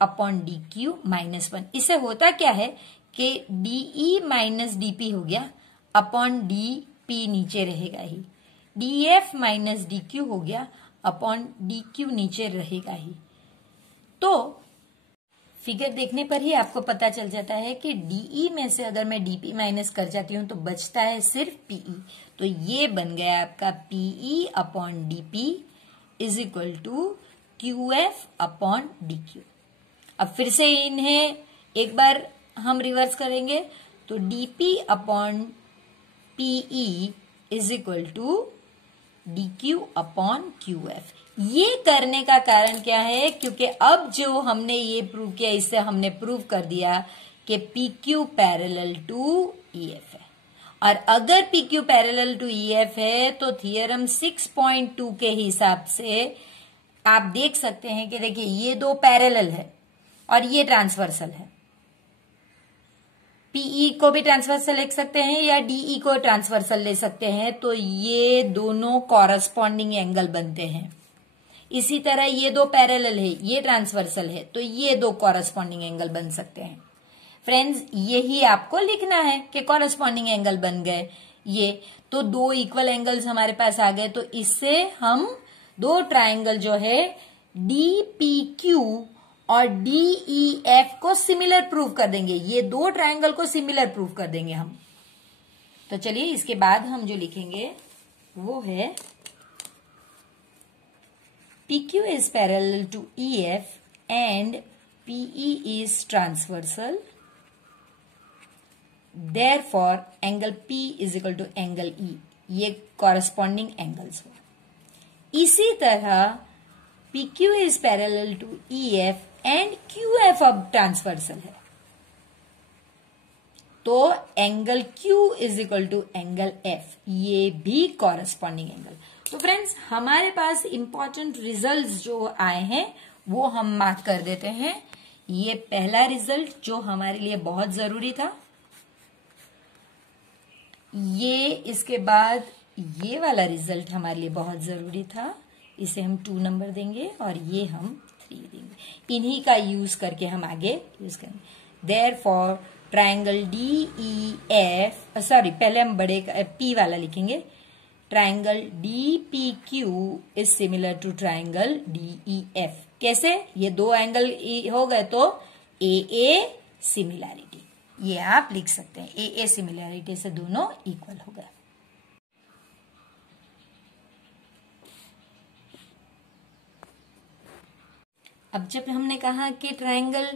upon DQ minus 1। इससे होता क्या है कि DE माइनस DP हो गया, अपॉन DP नीचे रहेगा ही, DF माइनस DQ हो गया, अपॉन DQ नीचे रहेगा ही। तो फिगर देखने पर ही आपको पता चल जाता है कि DE में से अगर मैं DP माइनस कर जाती हूं तो बचता है सिर्फ PE। तो ये बन गया आपका PE upon DP is equal to QF upon DQ। अब फिर से इन्हें एक बार हम रिवर्स करेंगे, तो DP upon PE is equal to DQ upon QF। ये करने का कारण क्या है, क्योंकि अब जो हमने ये प्रूव किया, इससे हमने प्रूव कर दिया कि PQ पैरेलल टू EF है, और अगर P Q parallel to E F है तो थियरम 6.2 के हिसाब से आप देख सकते हैं कि देखिए ये दो पैरेलल है और ये ट्रांसवर्सल है। पीई को भी ट्रांसवर्सल लिख सकते हैं या डीई को ट्रांसवर्सल ले सकते हैं, तो ये दोनों कॉरस्पॉन्डिंग एंगल बनते हैं। इसी तरह ये दो पैरेलल है, ये ट्रांसवर्सल है, तो ये दो कॉरस्पॉन्डिंग एंगल बन सकते हैं। फ्रेंड्स यही आपको लिखना है कि कॉरस्पॉन्डिंग एंगल बन गए ये, तो दो इक्वल एंगल्स हमारे पास आ गए। तो इससे हम दो ट्राइंगल जो है DPQ और DEF को सिमिलर प्रूव कर देंगे। ये दो ट्राइंगल को सिमिलर प्रूव कर देंगे हम। तो चलिए इसके बाद हम जो लिखेंगे वो है PQ is parallel to EF and PE is transversal. Therefore, angle P is equal to angle E. ये corresponding angles हुआ। इसी तरह PQ is parallel to EF and QF अब ट्रांसवर्सल है, तो angle Q is equal to angle F, ये भी corresponding angle. तो फ्रेंड्स हमारे पास इंपॉर्टेंट रिजल्ट्स जो आए हैं वो हम मार्क कर देते हैं। ये पहला रिजल्ट जो हमारे लिए बहुत जरूरी था, ये इसके बाद ये वाला रिजल्ट हमारे लिए बहुत जरूरी था, इसे हम 2 नंबर देंगे और ये हम 3 देंगे। इन्हीं का यूज करके हम आगे यूज करेंगे। देयरफॉर ट्राइंगल DEF, सॉरी पहले हम बड़े P वाला लिखेंगे। Triangle DPQ is similar to triangle DEF। कैसे? ये दो एंगल हो गए तो AA सिमिलैरिटी, ये आप लिख सकते हैं। AA सिमिलैरिटी से दोनों इक्वल हो गए। अब जब हमने कहा कि triangle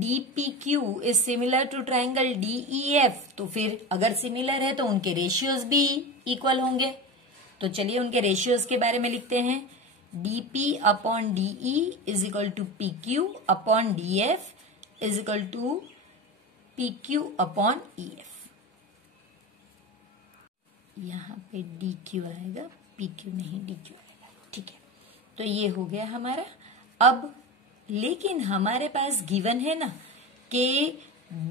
DPQ is similar to triangle DEF, तो फिर अगर सिमिलर है तो उनके रेशियोज भी इक्वल होंगे। तो चलिए उनके रेशियोज के बारे में लिखते हैं। DP upon DE is equal to PQ upon DF is equal to PQ upon EF। यहां पे DQ आएगा, PQ नहीं DQ आएगा, ठीक है। तो ये हो गया हमारा। अब लेकिन हमारे पास गिवन है ना कि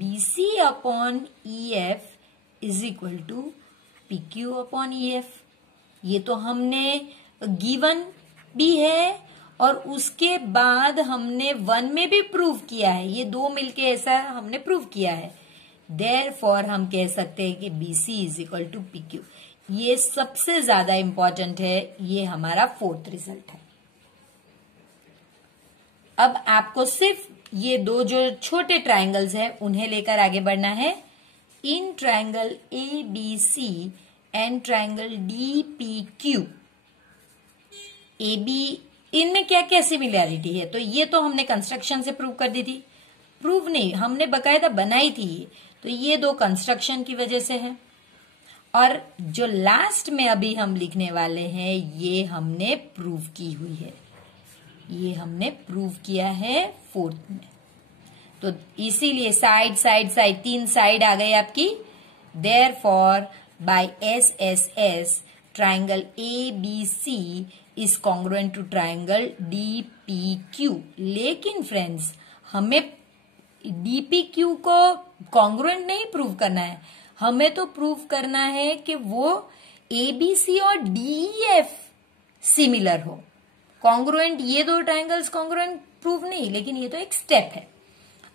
BC upon EF is equal to PQ upon EF। ये तो हमने गिवन भी है और उसके बाद हमने 1 में भी प्रूव किया है। ये दो मिलके ऐसा हमने प्रूव किया है। देयरफॉर हम कह सकते हैं कि BC is equal to PQ। ये सबसे ज्यादा इंपॉर्टेंट है, ये हमारा 4th रिजल्ट है। अब आपको सिर्फ ये दो जो छोटे ट्राइंगल्स हैं उन्हें लेकर आगे बढ़ना है। In triangle ABC and triangle DPQ, AB इनमें क्या क्या सिमिलैरिटी है? तो ये तो हमने कंस्ट्रक्शन से प्रूव कर दी थी। प्रूव नहीं, हमने बकायदा बनाई थी ये, तो ये दो कंस्ट्रक्शन की वजह से है। और जो लास्ट में अभी हम लिखने वाले हैं ये हमने प्रूव की हुई है, ये हमने प्रूव किया है 4th में। तो इसीलिए साइड साइड साइड 3 साइड आ गई आपकी। Therefore by SSS triangle ABC is congruent to triangle DPQ। लेकिन फ्रेंड्स हमें DPQ को कॉन्ग्रुएंट नहीं प्रूव करना है, हमें तो प्रूव करना है कि वो ABC और DEF सिमिलर हो। कॉन्ग्रुएंट ये दो ट्राइंगल्स कॉन्ग्रुएंट प्रूव नहीं, लेकिन ये तो एक स्टेप है।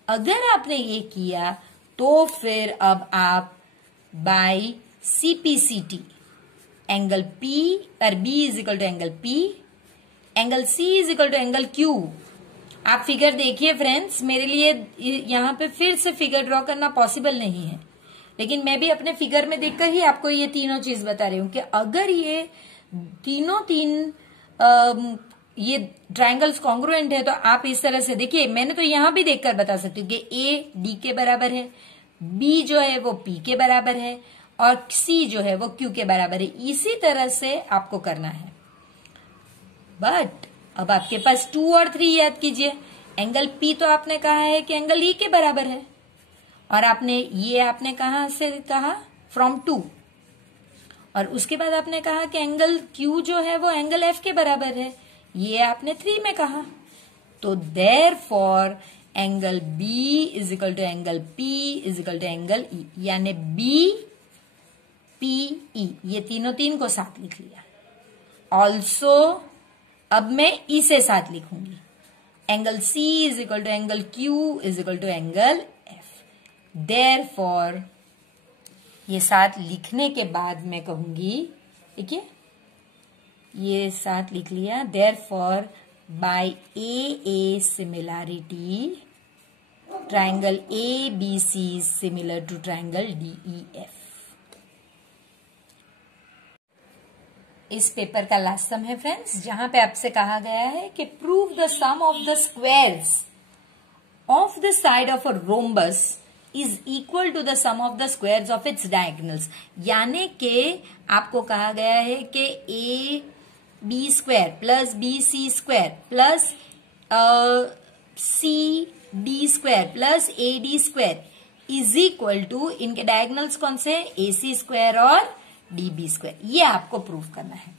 अगर आपने ये किया तो फिर अब आप बाय CPCT एंगल P और B is equal to angle P, angle C is equal to angle Q। आप फिगर देखिए फ्रेंड्स, मेरे लिए यहाँ पे फिर से फिगर ड्रॉ करना पॉसिबल नहीं है, लेकिन मैं भी अपने फिगर में देखकर ही आपको ये तीनों चीज बता रही हूँ कि अगर ये तीन ये ट्राइंगल्स कॉन्ग्रुएंट है तो आप इस तरह से देखिए। मैंने तो यहां भी देखकर बता सकती हूँ कि A D के बराबर है, B जो है वो P के बराबर है और C जो है वो Q के बराबर है। इसी तरह से आपको करना है। बट अब आपके पास 2 और 3 याद कीजिए। एंगल P तो आपने कहा है कि एंगल E के बराबर है और आपने कहा से कहा फ्रॉम 2, और उसके बाद आपने कहा कि एंगल Q जो है वो एंगल F के बराबर है, ये आपने 3 में कहा। तो therefore angle B is equal to angle P is equal to angle E, यानी BPE, ये तीन को साथ लिख लिया। ऑल्सो अब मैं E से साथ लिखूंगी, angle C is equal to angle Q is equal to angle F। Therefore ये साथ लिखने के बाद मैं कहूंगी, देखिए ये साथ लिख लिया, therefore by A similarity triangle ABC is similar to triangle DEF। इस पेपर का लास्ट सम है फ्रेंड्स, जहां पे आपसे कहा गया है कि prove the sum of the squares of the side of a rhombus is equal to the sum of the squares of its diagonals. यानी कि आपको कहा गया है कि AB square plus BC square plus CD square plus AD square is equal to, इनके diagonals कौन से, AC स्क्वायर और DB स्क्वायर। ये आपको प्रूव करना है।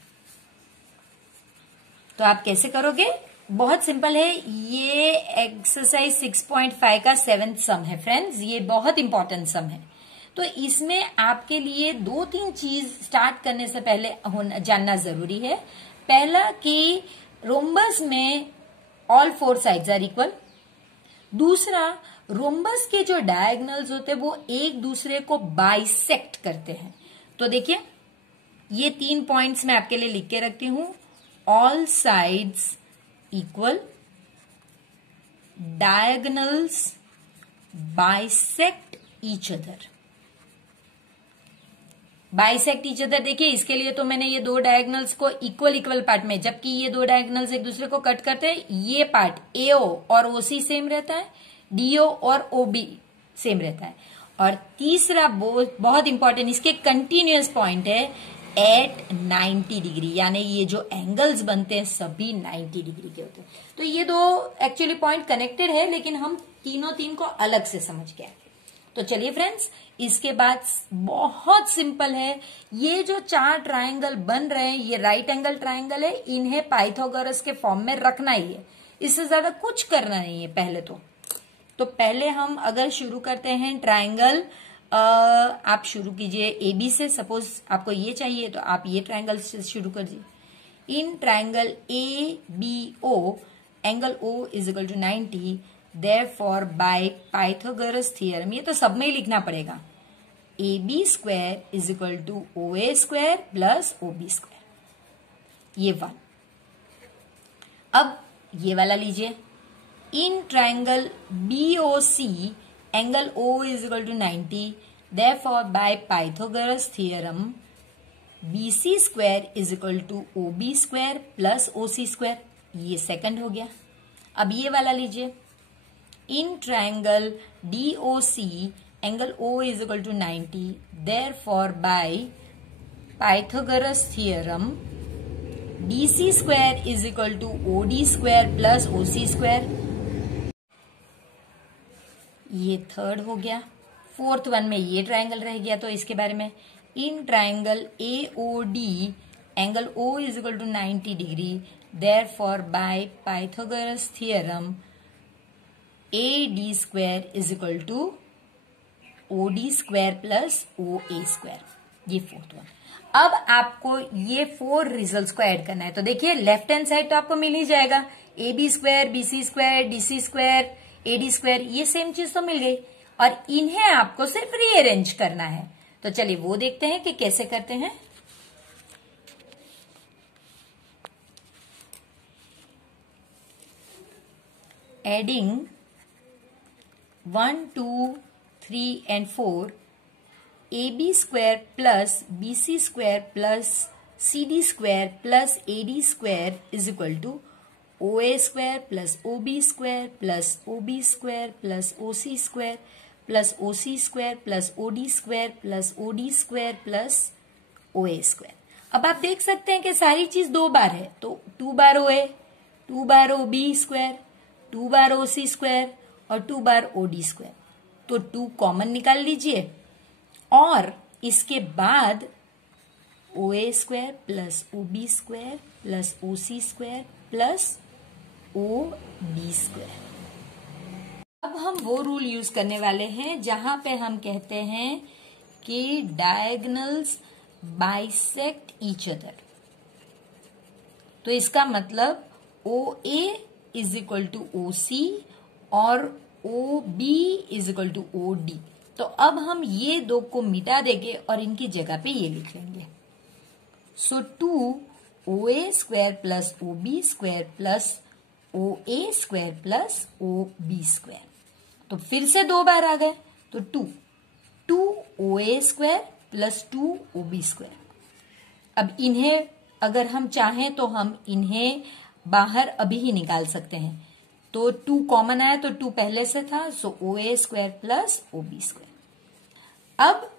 तो आप कैसे करोगे, बहुत सिंपल है। ये एक्सरसाइज 6.5 का 7th सम है फ्रेंड्स, ये बहुत इंपॉर्टेंट सम है। तो इसमें आपके लिए 2-3 चीज स्टार्ट करने से पहले जानना जरूरी है। पहला कि रोम्बस में ऑल 4 साइड्स आर इक्वल। दूसरा, रोम्बस के जो डायगोनल्स होते हैं वो एक दूसरे को बाइसेक्ट करते हैं। तो देखिए ये 3 पॉइंट्स मैं आपके लिए लिख के रखती हूं। All sides equal, diagonals bisect each other. Bisect each other, देखिए इसके लिए तो मैंने ये 2 डायगोनल्स को इक्वल पार्ट में, जबकि ये 2 डायगोनल्स एक दूसरे को कट करते हैं, ये पार्ट AO और OC सेम रहता है, DO और OB सेम रहता है। और तीसरा बहुत इंपॉर्टेंट, इसके कंटिन्यूअस पॉइंट है एट 90 डिग्री, यानी ये जो एंगल्स बनते हैं सभी 90 डिग्री के होते हैं। तो ये 2 एक्चुअली पॉइंट कनेक्टेड है, लेकिन हम तीन को अलग से समझ गए। तो चलिए फ्रेंड्स, इसके बाद बहुत सिंपल है, ये जो 4 ट्राइंगल बन रहे हैं ये राइट एंगल ट्राइंगल है, इन्हें पाइथागोरस के फॉर्म में रखना ही है, इससे ज्यादा कुछ करना नहीं है। पहले तो पहले हम अगर शुरू करते हैं ट्राइंगल, आप शुरू कीजिए AB से। सपोज आपको ये चाहिए तो आप ये ट्राइंगल से शुरू करिए। In triangle ABO angle O is equal to 90, therefore by Pythagoras theorem, ये तो सब में ही लिखना पड़ेगा, AB square is equal to OA square plus OB square, ये 1। अब ये वाला लीजिए, in triangle BOC angle O is equal to 90, therefore by Pythagoras theorem BC square is equal to OB square plus OC square, ये second हो गया। अब ये वाला लीजिए, in triangle DOC angle O is equal to 90, therefore by Pythagoras theorem BC square is equal to OD square plus OC square, ये third हो गया। 4th वन में ये ट्राइंगल रह गया, तो इसके बारे में, in triangle AOD angle O is equal to 90 degree, therefore by Pythagoras theorem AD square is equal to OD square plus OA square, ये 4th वन। अब आपको ये 4 रिजल्ट्स को ऐड करना है। तो देखिए लेफ्ट हैंड साइड तो आपको मिल ही जाएगा, AB square, BC square, DC square, AD square, ये सेम चीज तो मिल गई, और इन्हें आपको सिर्फ रीअरेंज करना है। तो चलिए वो देखते हैं कि कैसे करते हैं। Adding 1, 2, 3 and 4, AB square plus BC square plus CD square plus AD square is equal to OA square plus OB square plus OB square plus OC square plus OC square plus OD square plus OD square plus OA square. अब आप देख सकते हैं कि सारी चीज 2 बार है, तो 2 बार OA, 2 बार OB स्क्वायर, 2 बार OC स्क्वायर और 2 बार OD स्क्वायर। तो 2 कॉमन निकाल लीजिए, और इसके बाद OA square plus OB square plus OC square plus OD square. अब हम वो रूल यूज करने वाले हैं जहां पे हम कहते हैं कि डायगोनल्स बाइसेक्ट ईच अदर। तो इसका मतलब OA is equal to OC और OB is equal to OD। तो अब हम ये दो को मिटा देंगे और इनकी जगह पे ये लिख लेंगे। सो 2OA square plus OB square plus OA square plus OB square. तो फिर से 2 बार आ गए तो 2OA square plus 2OB square. अब इन्हें अगर हम चाहें तो हम इन्हें बाहर अभी ही निकाल सकते हैं। तो 2 कॉमन आया तो 2 पहले से था, सो OA square plus OB square. अब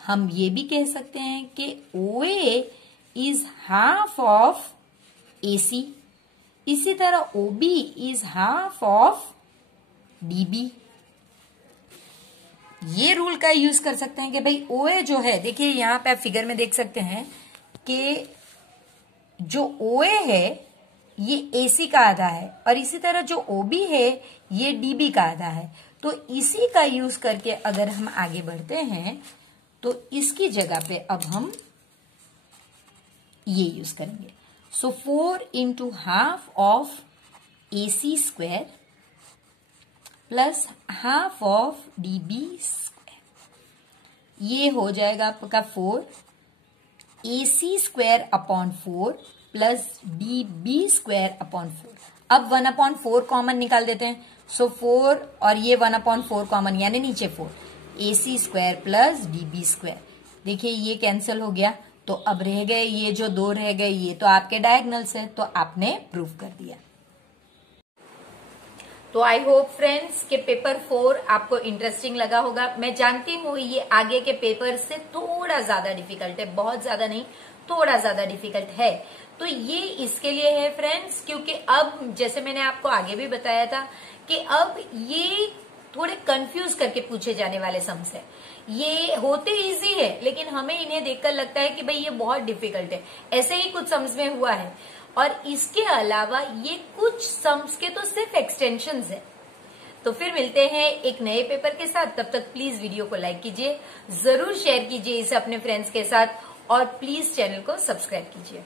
हम ये भी कह सकते हैं कि OA is half of AC, इसी तरह OB is half of DB। ये रूल का यूज कर सकते हैं कि भाई OA जो है, देखिए यहां पे आप फिगर में देख सकते हैं कि जो OA है ये AC का आधा है और इसी तरह जो OB है ये DB का आधा है। तो इसी का यूज करके अगर हम आगे बढ़ते हैं तो इसकी जगह पे अब हम ये यूज करेंगे। सो 4 into half of AC square plus half of DB square, ये हो जाएगा आपका 4 AC square upon 4 plus DB square upon 4। अब 1/4 कॉमन निकाल देते हैं। सो 4 और ये 1/4 कॉमन यानी नीचे 4 AC square plus DB square. देखिए ये कैंसिल हो गया तो अब रह गए ये जो 2 रह गए, ये तो आपके डायगोनल्स है, तो आपने प्रूव कर दिया। तो आई होप फ्रेंड्स के पेपर 4 आपको इंटरेस्टिंग लगा होगा। मैं जानती हूँ ये आगे के पेपर से थोड़ा ज्यादा डिफिकल्ट है, बहुत ज्यादा नहीं, थोड़ा ज्यादा डिफिकल्ट है। तो ये इसके लिए है फ्रेंड्स, क्योंकि अब जैसे मैंने आपको आगे भी बताया था कि अब ये थोड़े कंफ्यूज करके पूछे जाने वाले सम्स है। ये होते इजी है लेकिन हमें इन्हें देखकर लगता है कि भाई ये बहुत डिफिकल्ट है। ऐसे ही कुछ सम्स में हुआ है। और इसके अलावा ये कुछ सम्स के तो सिर्फ एक्सटेंशंस है। तो फिर मिलते हैं एक नए पेपर के साथ। तब तक प्लीज वीडियो को लाइक कीजिए, जरूर शेयर कीजिए इसे अपने फ्रेंड्स के साथ और प्लीज चैनल को सब्सक्राइब कीजिए।